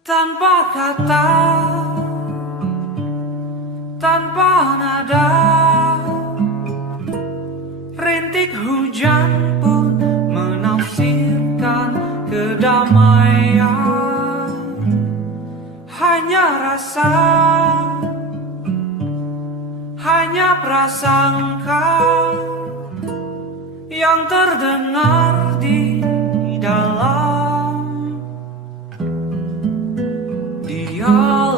Tanpa kata, tanpa nada, rintik hujan pun menafsirkan kedamaian. Hanya rasa, hanya prasangka yang terdengar di dalam dialog.